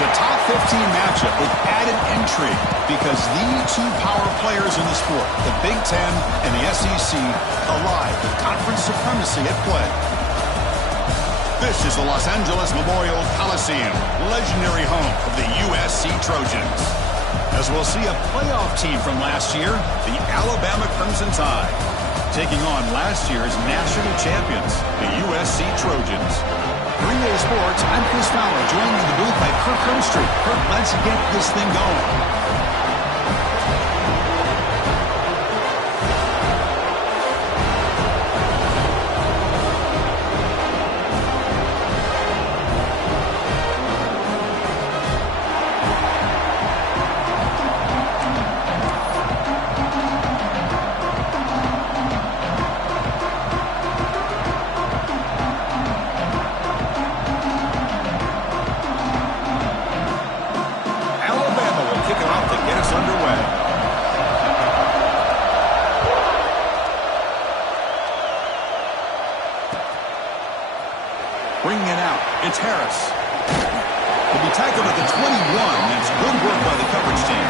It's a top 15 matchup with added intrigue because the two power players in the sport, the Big Ten and the SEC, alive with conference supremacy at play. This is the Los Angeles Memorial Coliseum, legendary home of the USC Trojans. As we'll see a playoff team from last year, the Alabama Crimson Tide, taking on last year's national champions, the USC Trojans. Green Day Sports, I'm Chris Fowler, joined in the booth by Kirk Herbstreit. Kirk, let's get this thing going. Bringing it out, it's Harris. He'll be tackled at the 21. That's good work by the coverage team.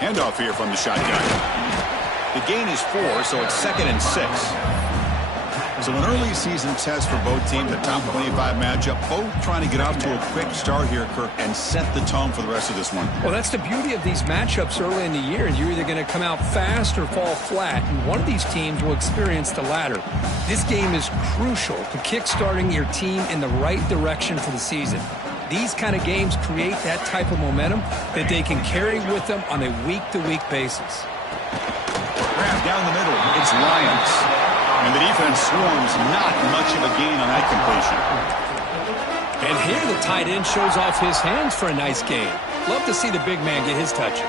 Handoff here from the shotgun. The gain is 4, so it's 2nd and 6. So an early season test for both teams, a top 25 matchup, both trying to get off to a quick start here, Kirk, and set the tone for the rest of this one. Well, that's the beauty of these matchups early in the year. You're either going to come out fast or fall flat, and one of these teams will experience the latter. This game is crucial to kickstarting your team in the right direction for the season. These kind of games create that type of momentum that they can carry with them on a week-to-week basis. Grab down the middle. It's Lyons. And the defense swarms, not much of a gain on that completion. And here the tight end shows off his hands for a nice gain. Love to see the big man get his touches.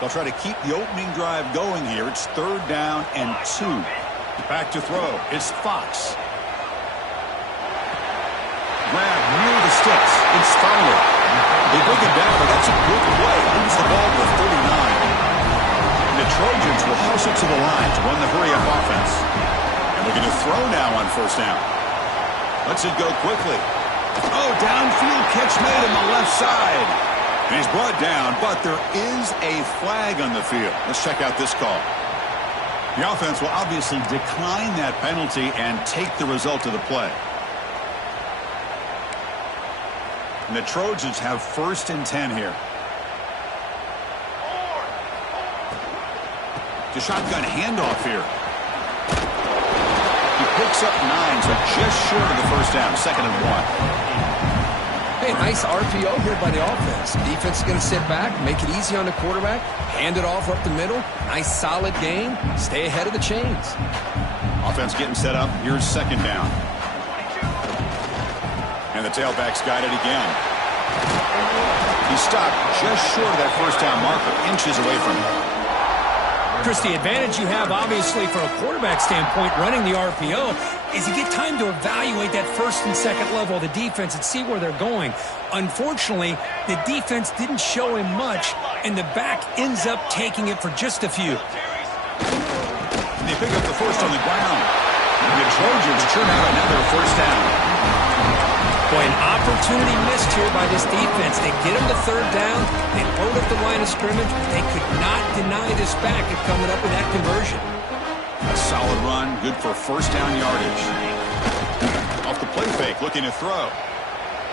They'll try to keep the opening drive going here. It's 3rd down and 2. Back to throw. It's Fox. Grab near the sticks. It's Fowler. They bring it down, but that's a good play. Moves the ball to the 39. And the Trojans will hustle to the line to run the hurry-up offense. And looking to throw now on 1st down. Lets it go quickly. Oh, downfield catch made on the left side. And he's brought down, but there is a flag on the field. Let's check out this call. The offense will obviously decline that penalty and take the result of the play. And the Trojans have 1st and 10 here. The shotgun handoff here. He picks up 9, so just short of the 1st down, 2nd and 1. Hey, nice RPO here by the offense. Defense is going to sit back, make it easy on the quarterback, hand it off up the middle. Nice solid game. Stay ahead of the chains. Offense getting set up. Here's 2nd down. And the tailback's got it again. He stopped just short of that 1st down marker, inches away from it. Chris, the advantage you have, obviously, from a quarterback standpoint, running the RPO, is you get time to evaluate that 1st and 2nd level of the defense and see where they're going. Unfortunately, the defense didn't show him much, and the back ends up taking it for just a few. They pick up the 1st on the ground. And the Trojans churn out another 1st down. Boy, an opportunity missed here by this defense. They get him the 3rd down. They load up the line of scrimmage, but they could not deny this back at coming up with that conversion. A solid run, good for 1st down yardage. Off the play fake, looking to throw.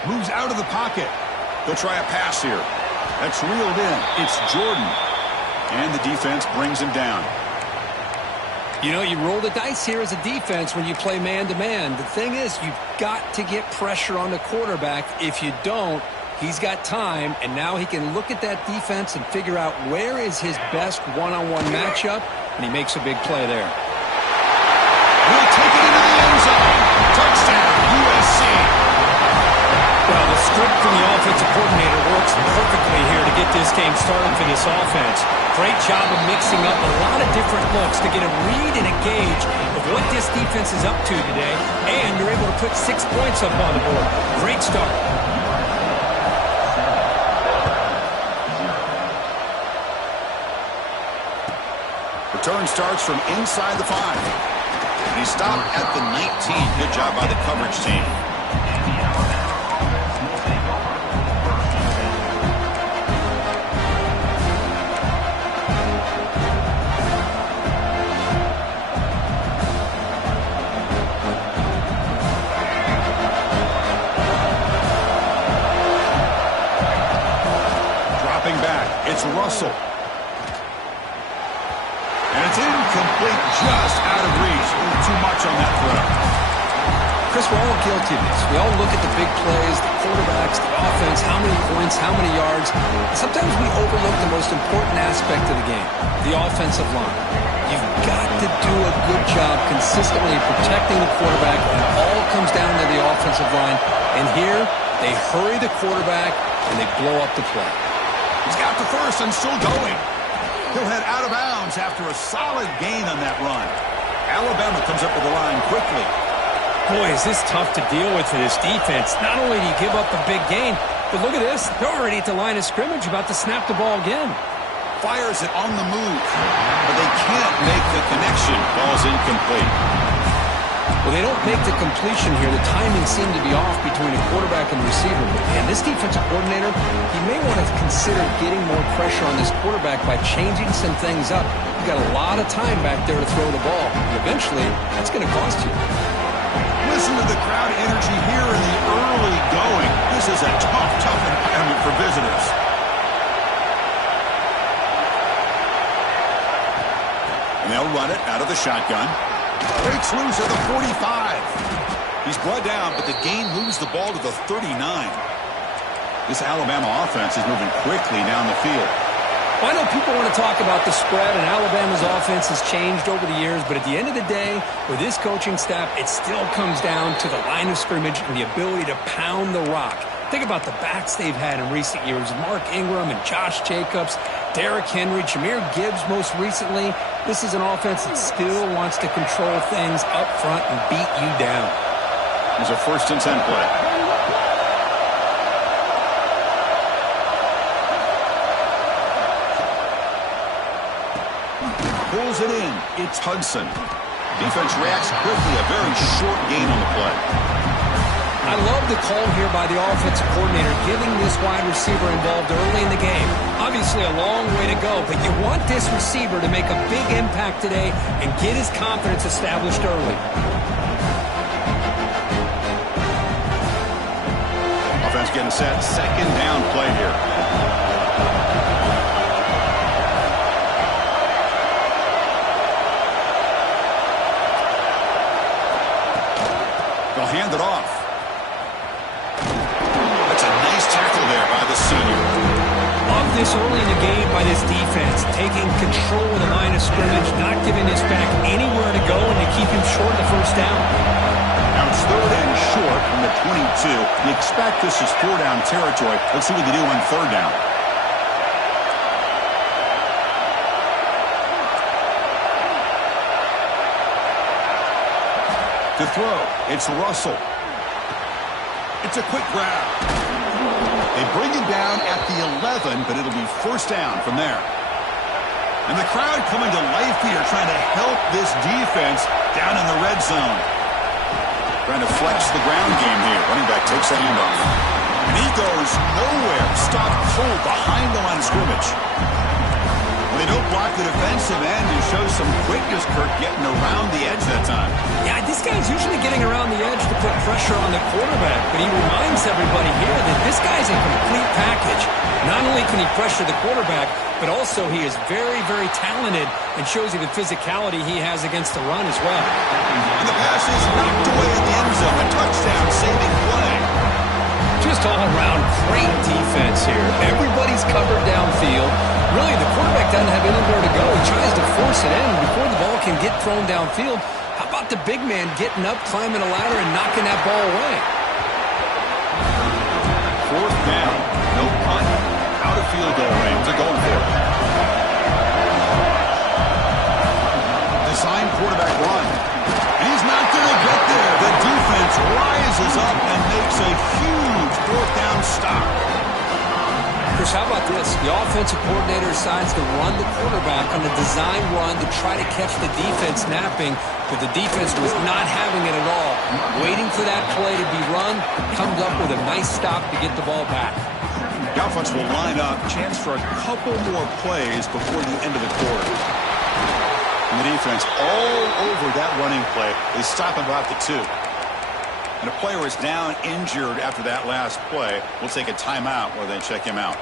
Moves out of the pocket. They'll try a pass here. That's reeled in. It's Jordan. And the defense brings him down. You know, you roll the dice here as a defense when you play man-to-man. The thing is, you've got to get pressure on the quarterback. If you don't, he's got time, and now he can look at that defense and figure out where is his best one-on-one matchup, and he makes a big play there. We'll take it into the end zone. Touchdown, USC. Well, the script from the offensive coordinator works perfectly here to get this game started for this offense. Great job of mixing up a lot of different looks to get a read and a gauge of what this defense is up to today, and you're able to put 6 points up on the board. Great start. Return starts from inside the 5. And he stopped at the 19. Good job by the coverage team. Dropping back, it's Russell. And it's incomplete, just out of reach. Too much on that throw. Chris, we're all guilty of this. We all look at the big plays, the quarterbacks, the offense, how many points, how many yards. Sometimes we overlook the most important aspect of the game, the offensive line. You've got to do a good job consistently protecting the quarterback, and it all comes down to the offensive line. And here, they hurry the quarterback, and they blow up the play. He's got the first and still going. He'll head out of bounds after a solid gain on that run. Alabama comes up with the line quickly. Boy, is this tough to deal with for this defense. Not only do you give up a big gain, but look at this. They're already at the line of scrimmage, about to snap the ball again. Fires it on the move, but they can't make the connection. Ball's incomplete. Well, they don't make the completion here. The timing seemed to be off between a quarterback and the receiver. But, man, this defensive coordinator, he may want to consider getting more pressure on this quarterback by changing some things up. You've got a lot of time back there to throw the ball. And eventually, that's going to cost you. Listen to the crowd energy here in the early going. This is a tough environment for visitors. And they'll run it out of the shotgun. Breaks loose at the 45. He's brought down, but the gain moves the ball to the 39. This Alabama offense is moving quickly down the field. Well, I know people want to talk about the spread, and Alabama's offense has changed over the years, but at the end of the day, with this coaching staff, it still comes down to the line of scrimmage and the ability to pound the rock. Think about the backs they've had in recent years. Mark Ingram and Josh Jacobs, Derrick Henry, Jahmyr Gibbs most recently. This is an offense that still wants to control things up front and beat you down. There's a 1st and 10 play. Pulls it in. It's Hudson. Defense reacts quickly. A very short gain on the play. I love the call here by the offensive coordinator, getting this wide receiver involved early in the game. Obviously a long way to go, but you want this receiver to make a big impact today and get his confidence established early. Offense getting set. 2nd down play here. They'll hand it off. Tackle there by the senior. Love this early in the game by this defense, taking control of the line of scrimmage, not giving this back anywhere to go, and to keep him short of the 1st down. Now it's 3rd and short from the 22. You expect this is 4-down territory. Let's see what they do on 3rd down. To throw, it's Russell. It's a quick grab. They bring him down at the 11, but it'll be 1st down from there. And the crowd coming to life here, trying to help this defense down in the red zone. Trying to flex the ground game here. Running back takes the handoff. And he goes nowhere. Stopped cold behind the line of scrimmage. Well, they don't block the defensive end and show some quickness, Kirk, getting around the edge that time. Yeah, this guy's usually getting around the edge to put pressure on the quarterback, but he reminds everybody here that this guy's a complete package. Not only can he pressure the quarterback, but also he is very, very talented and shows you the physicality he has against the run as well. And the pass is knocked away in the end zone. A touchdown saving play. Just all around great defense here. Everybody's covered downfield. Really, the quarterback doesn't have anywhere to go. He tries to force it in before the ball can get thrown downfield. How about the big man getting up, climbing a ladder, and knocking that ball away? 4th down. No punt. Out of field goal range. They're going for it. Design quarterback run. And he's not going to get there. The defense rises up and makes a huge 4th down stop. Chris, how about this? The offensive coordinator decides to run the quarterback on a design run to try to catch the defense napping, but the defense was not having it at all. Waiting for that play to be run, comes up with a nice stop to get the ball back. The offense will line up, chance for a couple more plays before the end of the quarter. And the defense all over that running play. They stop him about the 2. And a player is down injured after that last play. We'll take a timeout while they check him out.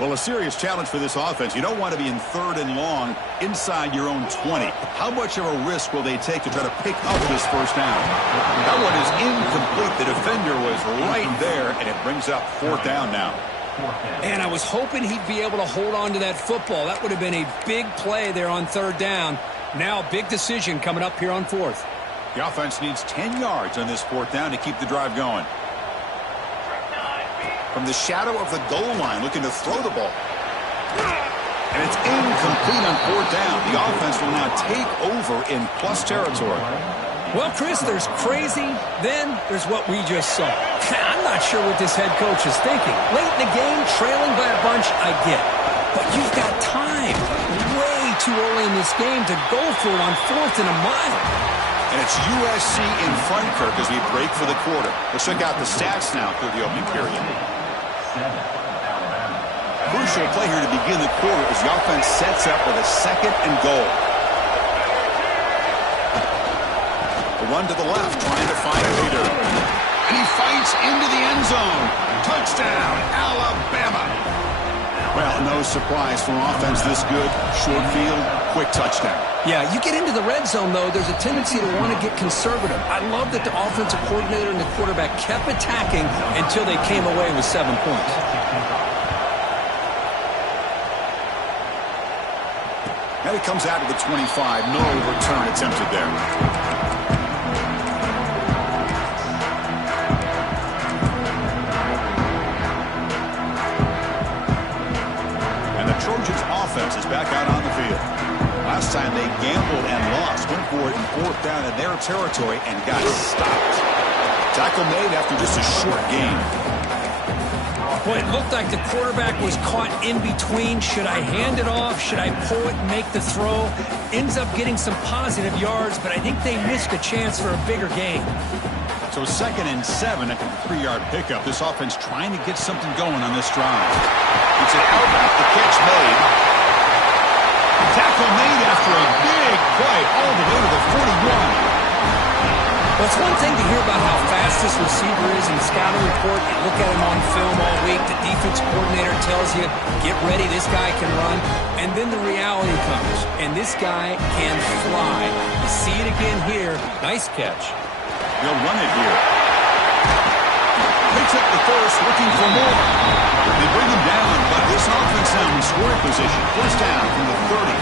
Well, a serious challenge for this offense. You don't want to be in 3rd and long inside your own 20. How much of a risk will they take to try to pick up this 1st down? That one is incomplete. The defender was right there, and it brings up 4th down now. And I was hoping he'd be able to hold on to that football. That would have been a big play there on 3rd down. Now a big decision coming up here on 4th. The offense needs 10 yards on this 4th down to keep the drive going. From the shadow of the goal line, looking to throw the ball. And it's incomplete on 4th down. The offense will now take over in plus territory. Well, Chris, there's crazy, then there's what we just saw. I'm not sure what this head coach is thinking. Late in the game, trailing by a bunch, I get. But you've got time, way too early in this game to go for it on 4th and a mile. And it's USC in front, Kirk, as we break for the quarter. Let's check out the stats now through the opening period. Crucial play here to begin the quarter as the offense sets up with a 2nd and goal. The run to the left, trying to find a leader. And he fights into the end zone. Touchdown, Alabama. Well, no surprise for an offense this good. Short field, quick touchdown. Yeah, you get into the red zone, though, there's a tendency to want to get conservative. I love that the offensive coordinator and the quarterback kept attacking until they came away with 7 points. And it comes out to the 25. No return attempted there. And the Trojans' offense is back out on the field. Last time they gambled and lost, went for it in 4th down in their territory and got stopped. Tackle made after just a short gain. Boy, it looked like the quarterback was caught in between. Should I hand it off? Should I pull it and make the throw? Ends up getting some positive yards, but I think they missed a chance for a bigger gain. So 2nd and 7 after the 3-yard pickup. This offense trying to get something going on this drive. It's an out route. The catch made. Tackle made after a big play all the way to the 41. Well, it's one thing to hear about how fast this receiver is in the scouting report. You look at him on film all week. The defense coordinator tells you, get ready, this guy can run. And then the reality comes, and this guy can fly. You see it again here. Nice catch. He'll run it here. Picks up the first, looking for more. They bring him down, but this offense now in scoring position. 1st down from the 30.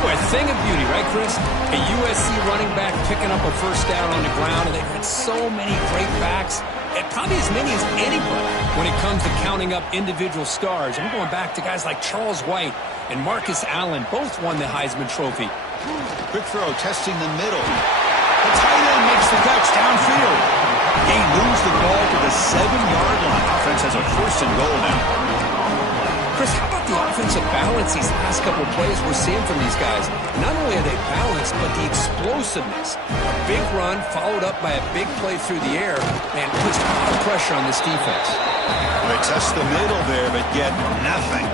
Boy, a thing of beauty, right, Chris? A USC running back picking up a 1st down on the ground, and they've had so many great backs, and probably as many as anybody when it comes to counting up individual stars. I'm going back to guys like Charles White and Marcus Allen, both won the Heisman Trophy. Quick throw, testing the middle. The tight end makes the catch downfield. He moves the ball to the 7-yard line. Offense has a 1st and goal now. Chris, how about the offensive balance these last couple of plays we're seeing from these guys? Not only are they balanced, but the explosiveness. A big run followed up by a big play through the air, and puts a lot of pressure on this defense. They test the middle there, but get nothing.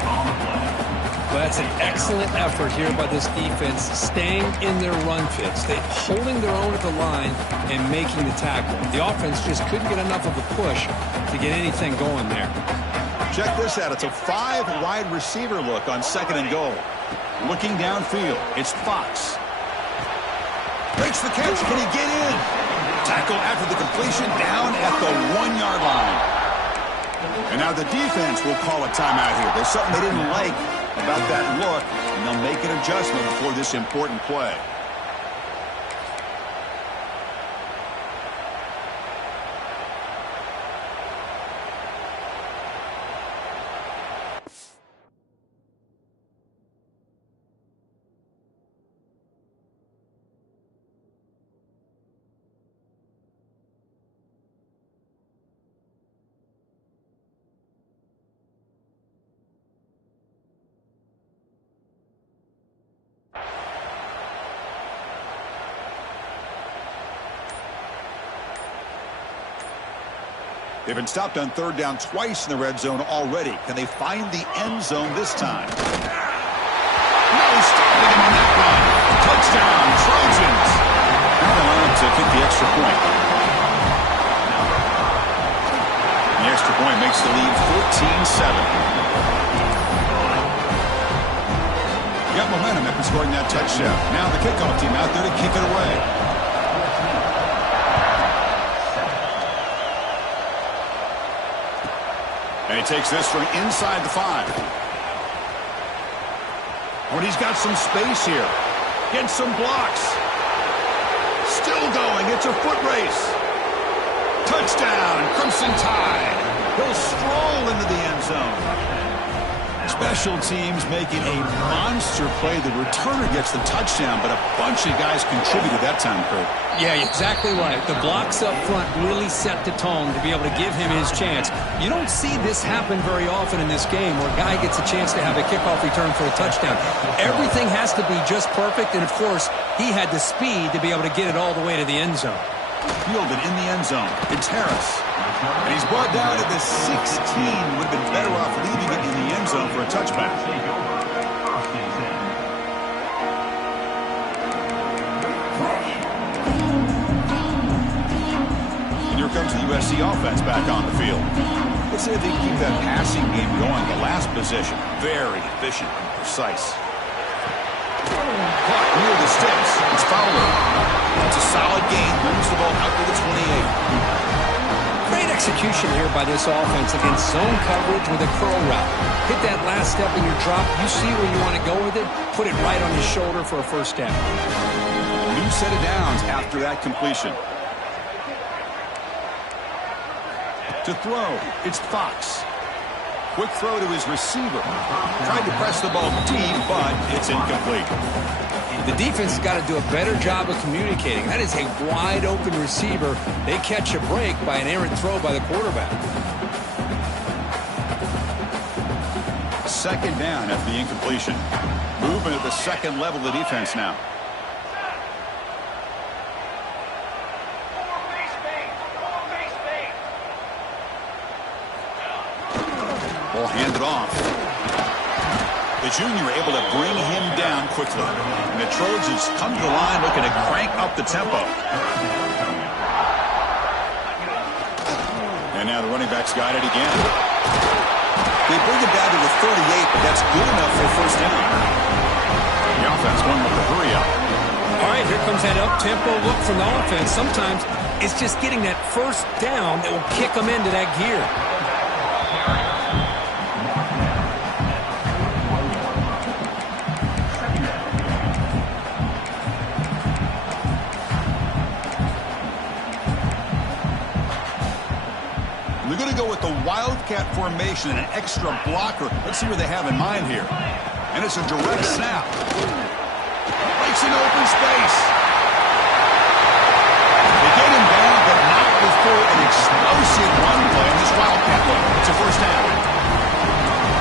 Well, that's an excellent effort here by this defense, staying in their run fits. They're holding their own at the line and making the tackle. The offense just couldn't get enough of a push to get anything going there. Check this out. It's a 5-wide receiver look on 2nd and goal. Looking downfield. It's Fox. Breaks the catch. Can he get in? Tackle after the completion down at the 1-yard line. And now the defense will call a timeout here. There's something they didn't like about that look, and they'll make an adjustment before this important play. They've been stopped on third down twice in the red zone already. Can they find the end zone this time? No stopping him on that run. Touchdown, Trojans. Now they line up to kick the extra point. The extra point makes the lead 14-7. Got momentum after scoring that touchdown. Now the kickoff team out there to kick it away. And he takes this from inside the 5. Oh, and he's got some space here. Gets some blocks. Still going. It's a foot race. Touchdown, Crimson Tide. He'll stroll into the end zone. Special teams making a monster play. The returner gets the touchdown, but a bunch of guys contributed that time, Kurt. Yeah, exactly right. The blocks up front really set the tone to be able to give him his chance. You don't see this happen very often in this game where a guy gets a chance to have a kickoff return for a touchdown. Everything has to be just perfect, and, of course, he had the speed to be able to get it all the way to the end zone. Fielded in the end zone. It's Harris. And he's brought down at the 16. Would have been better off leaving it in the end zone for a touchback. And here comes the USC offense back on the field. Let's see if they keep that passing game going. The last possession, very efficient and precise. Clock near the sticks. It's Fowler. It's a solid gain. Moves the ball out to the 28. Great execution here by this offense against zone coverage with a curl route. Hit that last step in your drop. You see where you want to go with it. Put it right on his shoulder for a first down. A new set of downs after that completion. To throw, it's Fox. Quick throw to his receiver. Tried to press the ball deep, but it's incomplete. The defense has got to do a better job of communicating. That is a wide-open receiver. They catch a break by an errant throw by the quarterback. Second down after the incompletion. Movement at the second level of the defense now. Ball handed off. The junior able to bring him down quickly. And the Trojans come to the line looking to crank up the tempo. And now the running back's got it again. They bring it down to the 38, but that's good enough for a first down. The offense going with the hurry up. All right, here comes that up-tempo look from the offense. Sometimes it's just getting that first down that will kick them into that gear. They're going to go with the Wildcat formation and an extra blocker. Let's see what they have in mind here. And it's a direct snap. Breaks an open space. They get him down, but not before an explosive run play in this Wildcat look. It's a first down.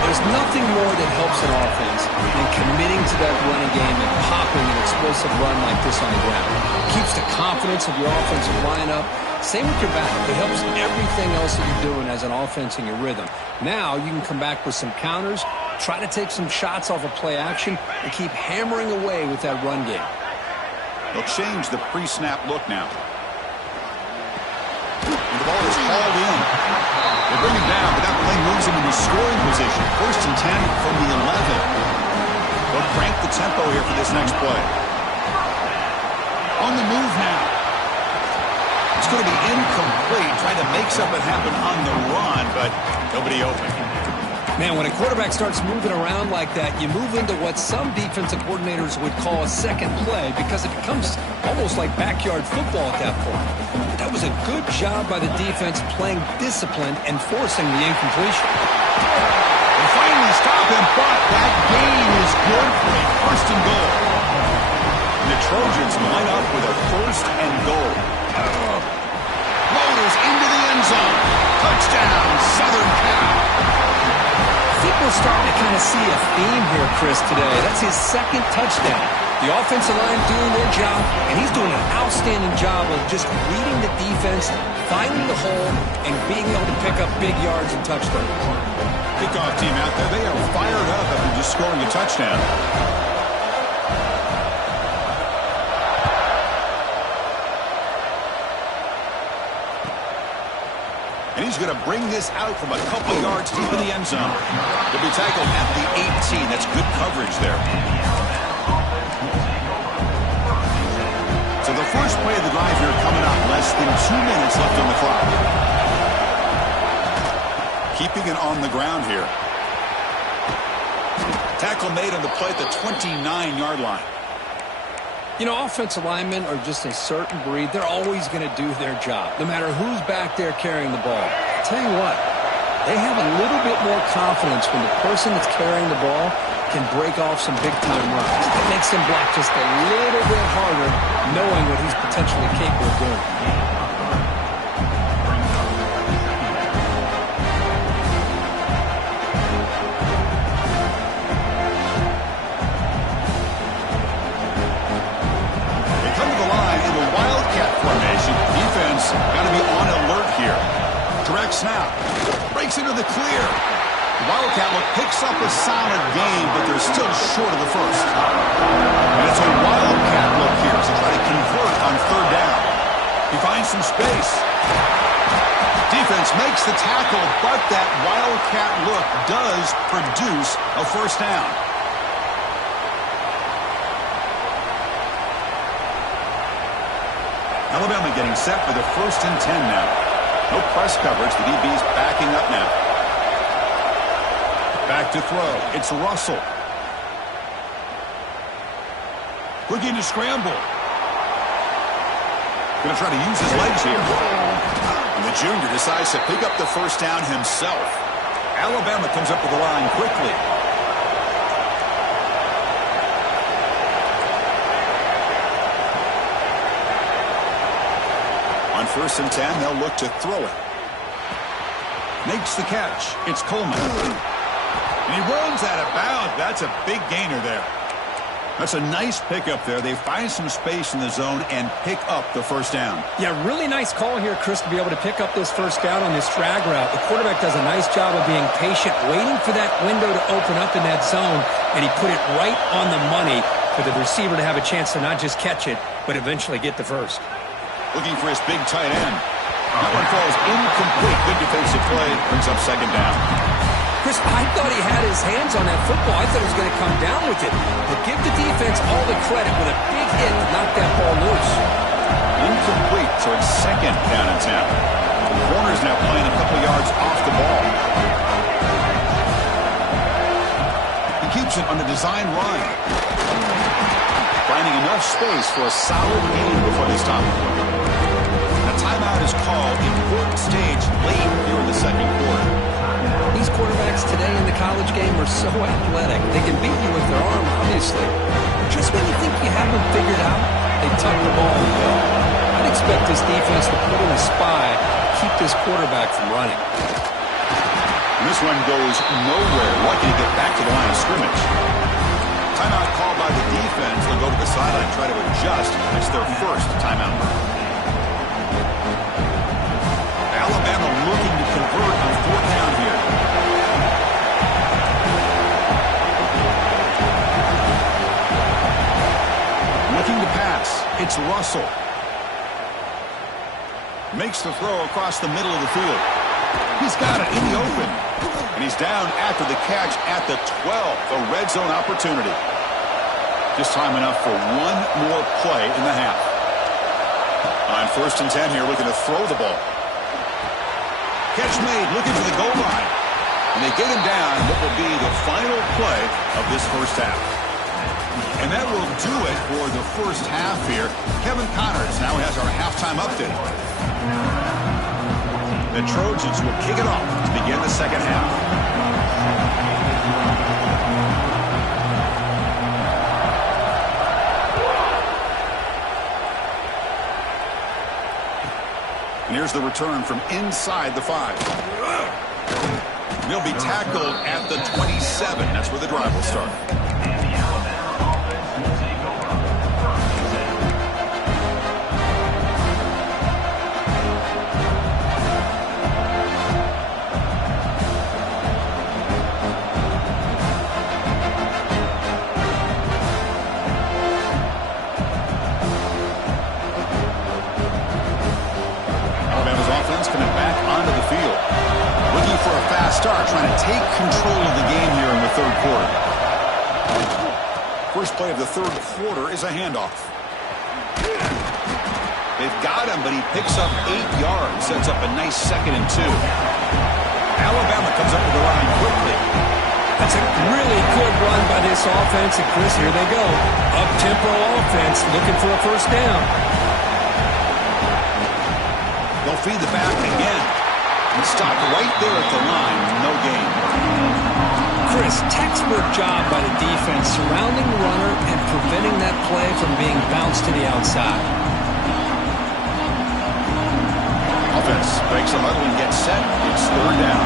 There's nothing more that helps an offense than committing to that running game and popping an explosive run like this on the ground. It keeps the confidence of your offensive line up. Same with your back. It helps everything else that you're doing as an offense in your rhythm. Now you can come back with some counters, try to take some shots off of play action, and keep hammering away with that run game. They'll change the pre-snap look now. And the ball is hauled in. They bring him down, but that play moves him into scoring position. First and 10 from the 11. They'll crank the tempo here for this next play. On the move now. It's going to be incomplete, trying to make something happen on the run, but nobody open. Man, when a quarterback starts moving around like that, you move into what some defensive coordinators would call a second play because it becomes almost like backyard football at that point. But that was a good job by the defense playing discipline and forcing the incompletion. They finally stop him, but that gain is good for a first and goal. And the Trojans line up with a first and goal. Floaters into the end zone. Touchdown, Southern Cal. I think we're starting to kind of see a theme here, Chris, today. That's his second touchdown. The offensive line doing their job, and he's doing an outstanding job of just reading the defense, finding the hole, and being able to pick up big yards and touchdowns. Kickoff team out there, they are fired up after just scoring a touchdown. And he's going to bring this out from a couple yards deep in the end zone. He'll be tackled at the 18. That's good coverage there. So the first play of the drive here coming up. Less than 2 minutes left on the clock. Keeping it on the ground here. Tackle made on the play at the 29-yard line. You know, offensive linemen are just a certain breed. They're always going to do their job, no matter who's back there carrying the ball. I'll tell you what, they have a little bit more confidence when the person that's carrying the ball can break off some big-time runs. It makes them block just a little bit harder, knowing what he's potentially capable of doing. Got to be on alert here. Direct snap. Breaks into the clear. The Wildcat look picks up a solid gain, but they're still short of the first. And it's a Wildcat look here to try to convert on third down. He finds some space. Defense makes the tackle, but that Wildcat look does produce a first down. Alabama getting set for the 1st and 10 now. No press coverage. The DB's backing up now. Back to throw. It's Russell. Looking to scramble. Going to try to use his legs here. And the junior decides to pick up the first down himself. Alabama comes up with the line quickly. On 1st and 10, they'll look to throw it. Makes the catch. It's Coleman. And he runs out of bounds. That's a big gainer there. That's a nice pickup there. They find some space in the zone and pick up the first down. Yeah, really nice call here, Chris, to be able to pick up this first down on this drag route. The quarterback does a nice job of being patient, waiting for that window to open up in that zone, and he put it right on the money for the receiver to have a chance to not just catch it, but eventually get the first. Looking for his big tight end. That one falls incomplete. Good defensive play. Brings up second down. Chris, I thought he had his hands on that football. I thought he was going to come down with it. But give the defense all the credit with a big hit to knock that ball loose. Incomplete, so it's second down and 10. The corner's now playing a couple yards off the ball. He keeps it on the design run. Finding enough space for a solid gain before they stop it. A timeout is called. Important stage late here in the second quarter. These quarterbacks today in the college game are so athletic. They can beat you with their arm, obviously. Just when you think you have them figured out, they tuck the ball and go. I'd expect this defense to put in a spy, keep this quarterback from running. And this one goes nowhere. Lucky to get back to the line of scrimmage. Timeout called by the defense. They'll go to the sideline, try to adjust. It's their first timeout. Alabama looking to convert on fourth down here. Looking to pass. It's Russell. Makes the throw across the middle of the field. He's got it in the open. And he's down after the catch at the 12. A red zone opportunity. Just time enough for one more play in the half. On 1st and 10 here, looking to throw the ball. Catch made, looking for the goal line. And they get him down in what will be the final play of this first half. And that will do it for the first half here. Kevin Connors now has our halftime update. The Trojans will kick it off to begin the second half. And here's the return from inside the 5. They'll be tackled at the 27. That's where the drive will start. Start trying to take control of the game here in the third quarter. First play of the third quarter is a handoff. They've got him, but he picks up 8 yards, sets up a nice 2nd and 2. Alabama comes up with the line quickly. That's a really good run by this offense, and Chris, here they go. Up-tempo offense, looking for a first down. They'll feed the back again. Stopped right there at the line, no gain. Chris, textbook job by the defense surrounding the runner and preventing that play from being bounced to the outside. Offense breaks a huddle and gets set. It's third down.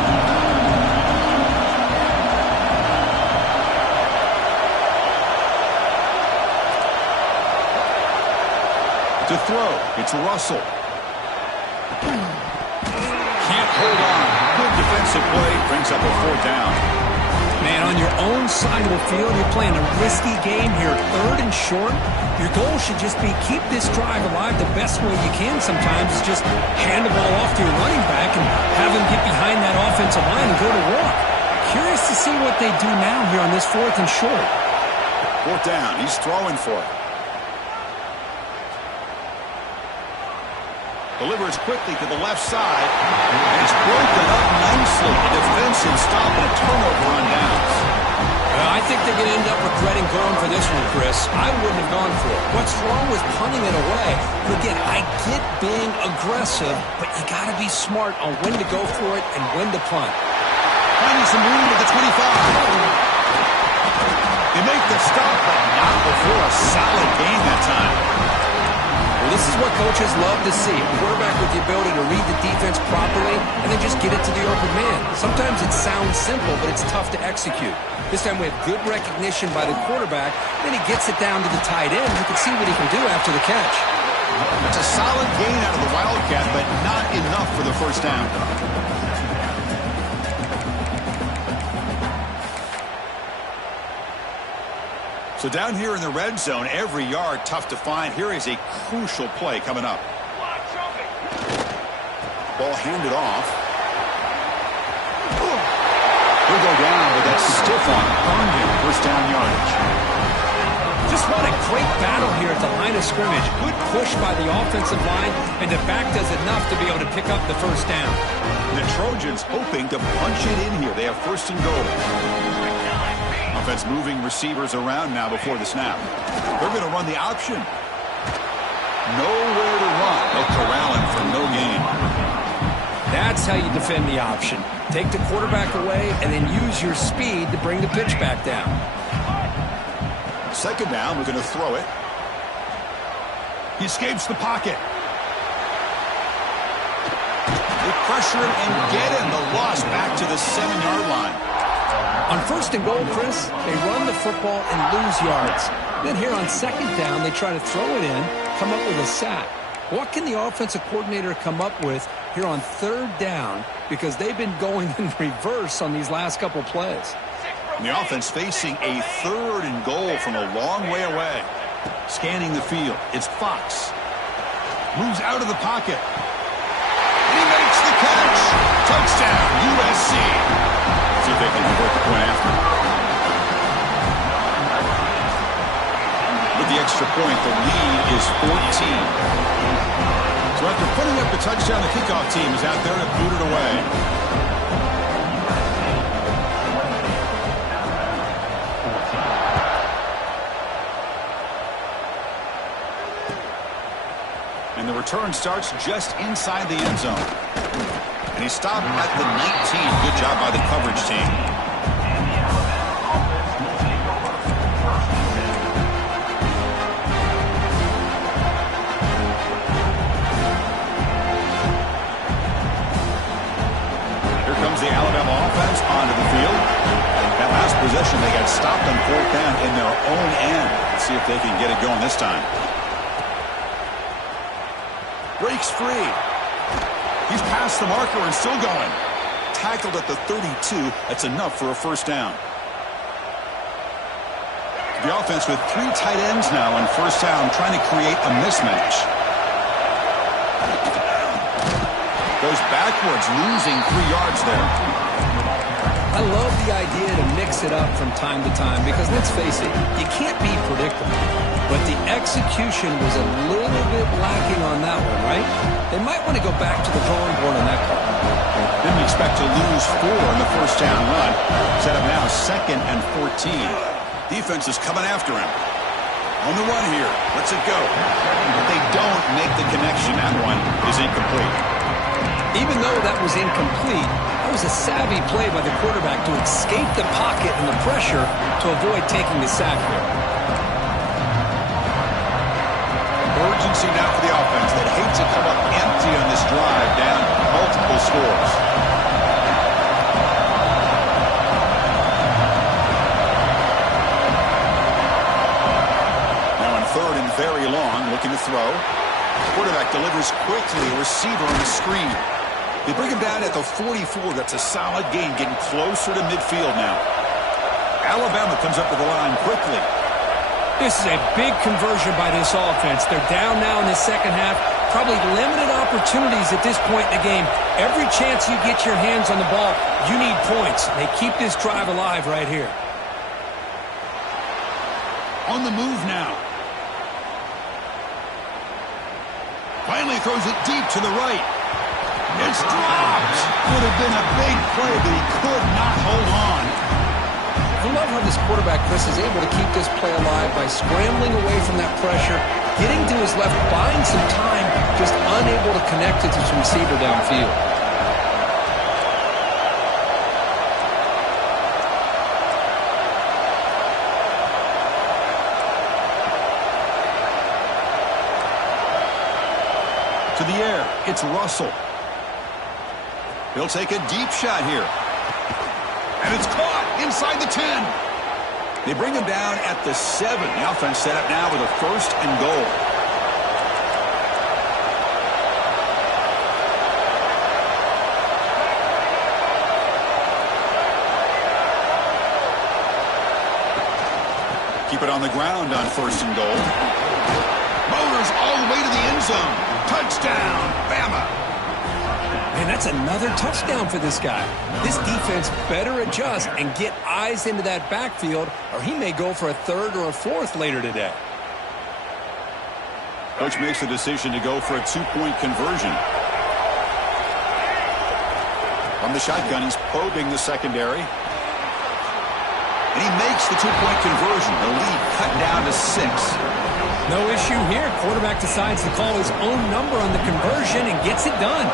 To throw, it's Russell. Can't hold on. Good defensive play. Brings up a 4th down. Man, on your own side of the field, you're playing a risky game here. 3rd and short. Your goal should just be keep this drive alive the best way you can sometimes. Is just hand the ball off to your running back and have him get behind that offensive line and go to work. Curious to see what they do now here on this 4th and short. 4th down. He's throwing for it. Delivers quickly to the left side. And it's broken up nicely. A defensive stop and a turnover on downs. I think they're going to end up regretting going for this one, Chris. I wouldn't have gone for it. What's wrong with punting it away? And again, I get being aggressive, but you got to be smart on when to go for it and when to punt. Finding some room at the 25. They make the stop, but not before a solid gain that time. Well, this is what coaches love to see. A quarterback with the ability to read the defense properly and then just get it to the open man. Sometimes it sounds simple, but it's tough to execute. This time we have good recognition by the quarterback. Then he gets it down to the tight end. You can see what he can do after the catch. That's a solid gain out of the Wildcat, but not enough for the first down. So down here in the red zone, every yard tough to find. Here is a crucial play coming up. Ball handed off. He'll go down, but that's stiff on earned him first down yardage. Just what a great battle here at the line of scrimmage. Good push by the offensive line, and the back does enough to be able to pick up the first down. The Trojans hoping to punch it in here. They have first and goal. Offense moving receivers around now before the snap. They're going to run the option. Nowhere to run. They'll corral him for no gain. That's how you defend the option. Take the quarterback away and then use your speed to bring the pitch back down. Second down, we're going to throw it. He escapes the pocket. They pressure him and get him. The loss back to the 7-yard line. On first and goal, Chris, they run the football and lose yards. Then here on second down, they try to throw it in, come up with a sack. What can the offensive coordinator come up with here on third down? Because they've been going in reverse on these last couple plays. The offense facing a third and goal from a long way away. Scanning the field, it's Fox. Moves out of the pocket. He makes the catch. Touchdown, USC. See if they can convert the point after. With the extra point, the lead is 14. So after putting up the touchdown, the kickoff team is out there to boot it away. return starts just inside the end zone. And he stopped at the 19. Good job by the coverage team. Here comes the Alabama offense onto the field. That last possession, they got stopped on 4th down in their own end. Let's see if they can get it going this time. Breaks free. He's past the marker and still going. Tackled at the 32. That's enough for a first down. The offense with 3 tight ends now on first down, trying to create a mismatch. Goes backwards, losing 3 yards there. I love the idea to mix it up from time to time because, let's face it, you can't be predictable. But the execution was a little bit lacking on that one, right? They might want to go back to the drawing board on that call. Didn't expect to lose 4 in the first down run. Set up now 2nd and 14. Defense is coming after him. On the run here. Lets it go. But they don't make the connection. That one is incomplete. Even though that was incomplete, that was a savvy play by the quarterback to escape the pocket and the pressure to avoid taking the sack there. Urgency now for the offense that hates to come up empty on this drive, down multiple scores. Now in 3rd and very long, looking to throw. Quarterback delivers quickly, receiver on the screen. They bring him down at the 44. That's a solid gain, getting closer to midfield now. Alabama comes up to the line quickly. This is a big conversion by this offense. They're down now in the second half. Probably limited opportunities at this point in the game. Every chance you get your hands on the ball, you need points. They keep this drive alive right here. On the move now. Finally throws it deep to the right. It's dropped. Would have been a big play, but he could not hold on. I love how this quarterback, Chris, is able to keep this play alive by scrambling away from that pressure, getting to his left, buying some time, just unable to connect it to his receiver downfield. To the air, it's Russell. He'll take a deep shot here. And it's caught inside the 10. They bring him down at the 7. The offense set up now with a 1st and goal. Keep it on the ground on 1st and goal. Motors all the way to the end zone. Touchdown, Bama. Man, that's another touchdown for this guy. This defense better adjust and get eyes into that backfield, or he may go for a 3rd or a 4th later today. Coach makes the decision to go for a 2-point conversion. From the shotgun, he's probing the secondary. And he makes the 2-point conversion. The lead cut down to 6. No issue here. Quarterback decides to call his own number on the conversion and gets it done.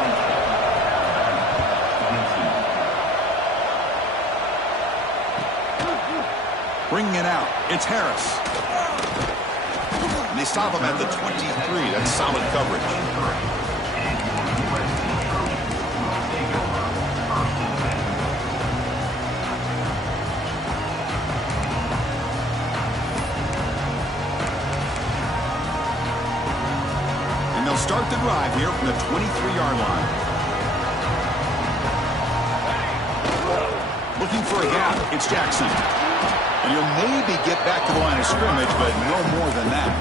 Bringing it out. It's Harris. And they stop him at the 23. That's solid coverage. And they'll start the drive here from the 23-yard line. Looking for a gap. It's Jackson. And he'll maybe get back to the line of scrimmage, but no more than that.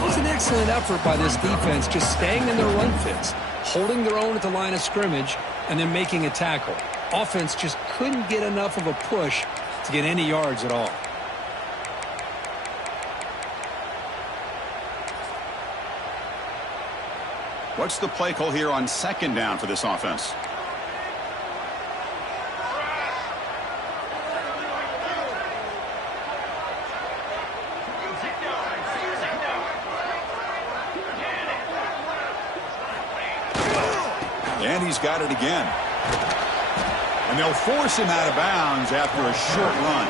It was an excellent effort by this defense, just staying in their run fits, holding their own at the line of scrimmage, and then making a tackle. Offense just couldn't get enough of a push to get any yards at all. What's the play call here on 2nd down for this offense? And he's got it again. And they'll force him out of bounds after a short run.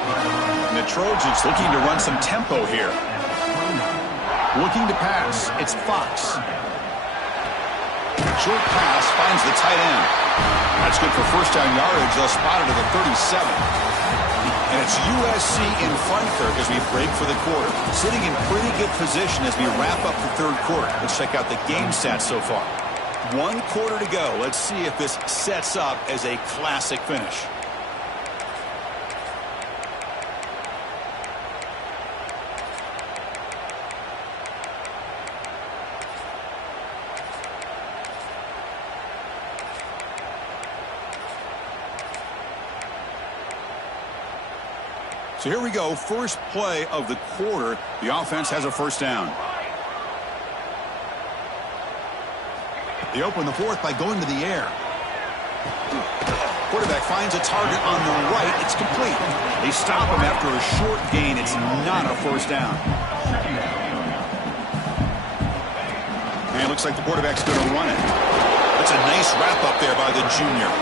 And the Trojans looking to run some tempo here. Looking to pass. It's Fox. Short pass finds the tight end. That's good for first down yardage. They'll spot it at the 37. And it's USC in front here as we break for the quarter. Sitting in pretty good position as we wrap up the third quarter. Let's check out the game stats so far. 1 quarter to go. Let's see if this sets up as a classic finish. So here we go. First play of the quarter. The offense has a first down. They open the fourth by going to the air. Quarterback finds a target on the right. It's complete. They stop him after a short gain. It's not a first down. And it looks like the quarterback's going to run it. That's a nice wrap up there by the junior.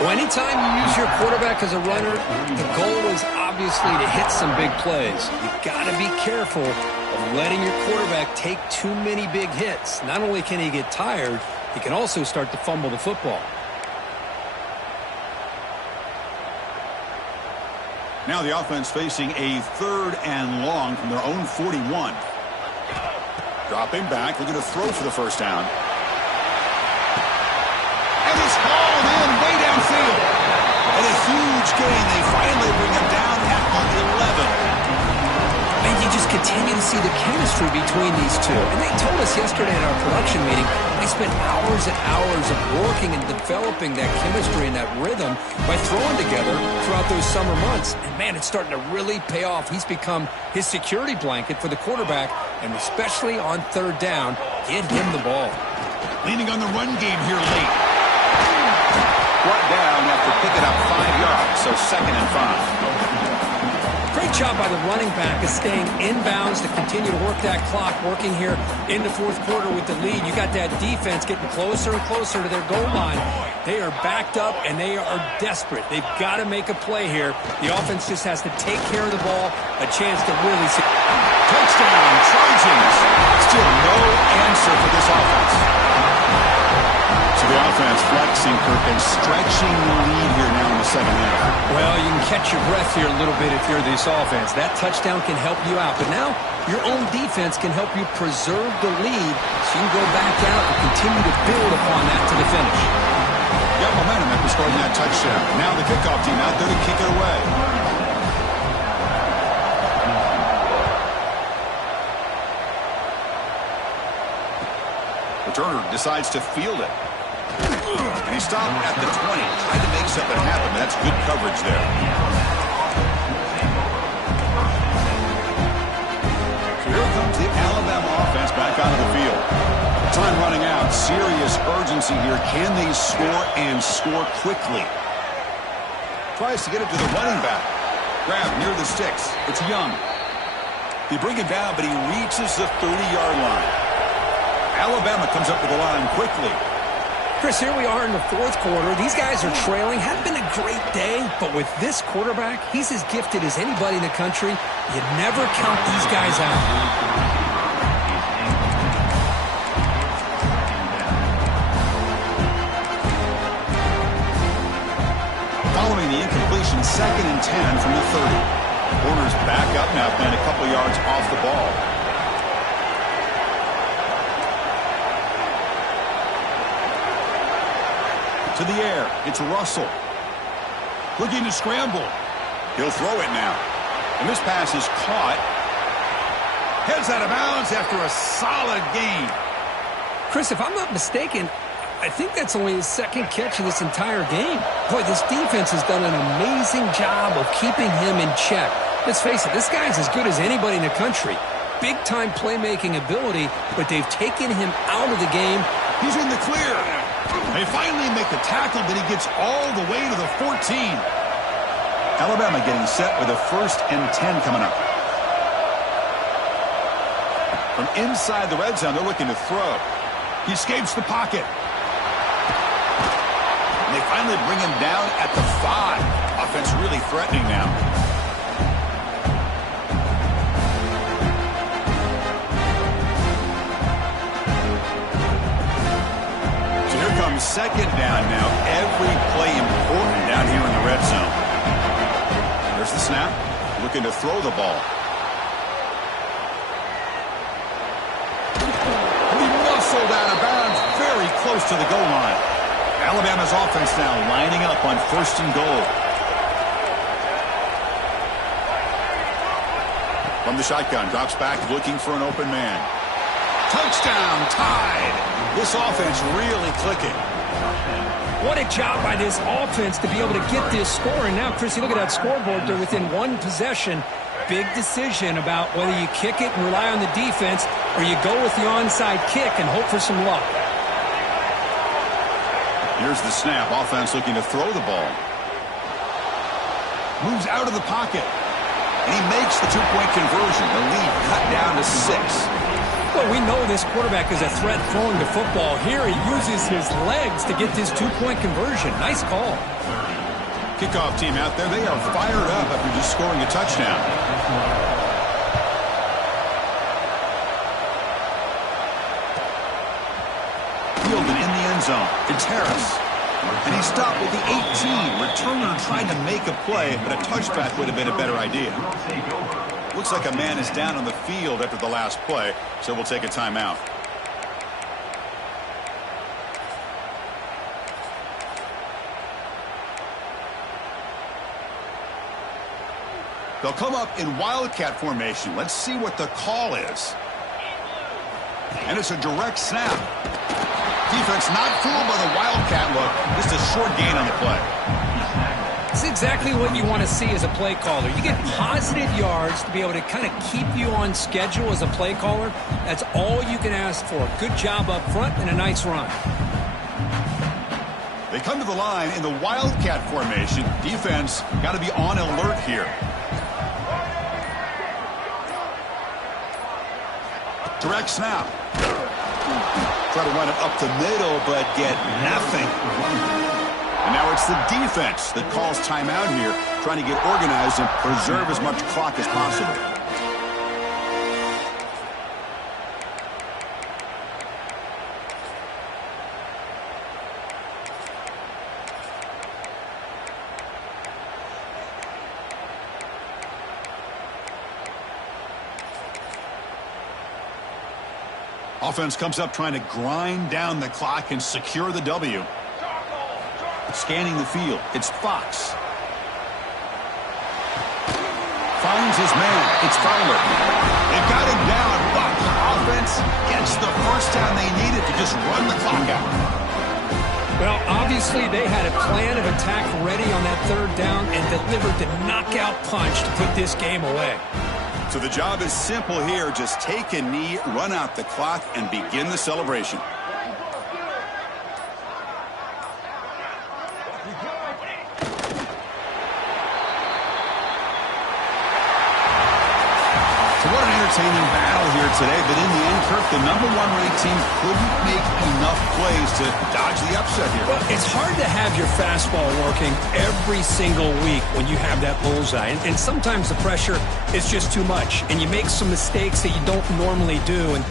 Well, anytime you use your quarterback as a runner, the goal is obviously to hit some big plays. You've got to be careful of letting your quarterback take too many big hits. Not only can he get tired, he can also start to fumble the football. Now the offense facing a 3rd and long from their own 41. Dropping back, looking to throw for the first down. And it's hauled in way downfield. And a huge gain. They finally bring him down at the 11. And you just continue to see the chemistry between these two. And they told us yesterday in our production meeting, they spent hours and hours of working and developing that chemistry and that rhythm by throwing together throughout those summer months. And, man, it's starting to really pay off. He's become his security blanket for the quarterback, and especially on 3rd down, get him the ball. Leaning on the run game here late. Brought down after picking up 5 yards, so 2nd and 5. Great job by the running back of staying inbounds to continue to work that clock, working here in the 4th quarter with the lead. You got that defense getting closer and closer to their goal line. They are backed up, and they are desperate. They've got to make a play here. The offense just has to take care of the ball, a chance to really see. Touchdown, Trojans. Still no answer for this offense. So the offense flexing, Kirk, and stretching the lead here now in the 2nd half. Well, you can catch your breath here a little bit if you're this offense. That touchdown can help you out. But now your own defense can help you preserve the lead so you can go back out and continue to build upon that to the finish. Got momentum after scoring that touchdown. Now the kickoff team out there to kick it away. Returner decides to field it. And he stopped at the 20, trying to make something happen. That's good coverage there. So here comes the Alabama offense back onto the field. Time running out. Serious urgency here. Can they score and score quickly? Tries to get it to the running back. Grab near the sticks. It's Young. They bring him down, but he reaches the 30-yard line. Alabama comes up to the line quickly. Chris, here we are in the 4th quarter. These guys are trailing. Hadn't been a great day, but with this quarterback, he's as gifted as anybody in the country. You never count these guys out. Following the incompletion, 2nd and 10 from the 30. Warner's back up now, playing a couple yards off the ball. To the air, it's Russell. Looking to scramble. He'll throw it now. And this pass is caught. Heads out of bounds after a solid gain. Chris, if I'm not mistaken, I think that's only his 2nd catch of this entire game. Boy, this defense has done an amazing job of keeping him in check. Let's face it, this guy's as good as anybody in the country. Big-time playmaking ability, but they've taken him out of the game. He's in the clear. They finally make the tackle, but he gets all the way to the 14. Alabama getting set with a 1st and 10 coming up. From inside the red zone, they're looking to throw. He escapes the pocket. finally bring him down at the 5. Offense really threatening now. So here comes second down now. Every play important down here in the red zone. There's the snap. Looking to throw the ball. He muscled out of bounds very close to the goal line. Alabama's offense now lining up on 1st and goal. From the shotgun, drops back looking for an open man. Touchdown, tied. This offense really clicking. What a job by this offense to be able to get this score. And now, Chris, you look at that scoreboard. They're within one possession. Big decision about whether you kick it and rely on the defense or you go with the onside kick and hope for some luck. Here's the snap. Offense looking to throw the ball. Moves out of the pocket. And he makes the two-point conversion. The lead cut down to 6. Well, we know this quarterback is a threat throwing the football. Here he uses his legs to get this two-point conversion. Nice call. Kickoff team out there. They are fired up after just scoring a touchdown. Fielded in the end zone. It's Harris. And he stopped with the 18. Returner trying to make a play, but a touchback would have been a better idea. Looks like a man is down on the field after the last play, so we'll take a timeout. They'll come up in wildcat formation. Let's see what the call is. And it's a direct snap. Defense not fooled by the wildcat look. Just a short gain on the play. It's exactly what you want to see as a play caller. You get positive yards to be able to kind of keep you on schedule as a play caller. That's all you can ask for. Good job up front and a nice run. They come to the line in the wildcat formation. Defense got to be on alert here. Direct snap. Try to run it up the middle, but get nothing. And now it's the defense that calls timeout here, trying to get organized and preserve as much clock as possible. Offense comes up trying to grind down the clock and secure the W. Scanning the field. It's Fox. Finds his man. It's Fowler. They've got him down, but the offense gets the first down they needed to just run the clock out. Well, obviously they had a plan of attack ready on that 3rd down and delivered the knockout punch to put this game away. So the job is simple here. Just take a knee, run out the clock, and begin the celebration. So what an entertaining battle here today. But in the end, Kirk, the #1 ranked team couldn't make enough plays to dodge the upset here. Well, it's hard to have your fastball working every single week when you have that bullseye. And sometimes the pressure is just too much. And you make some mistakes that you don't normally do. And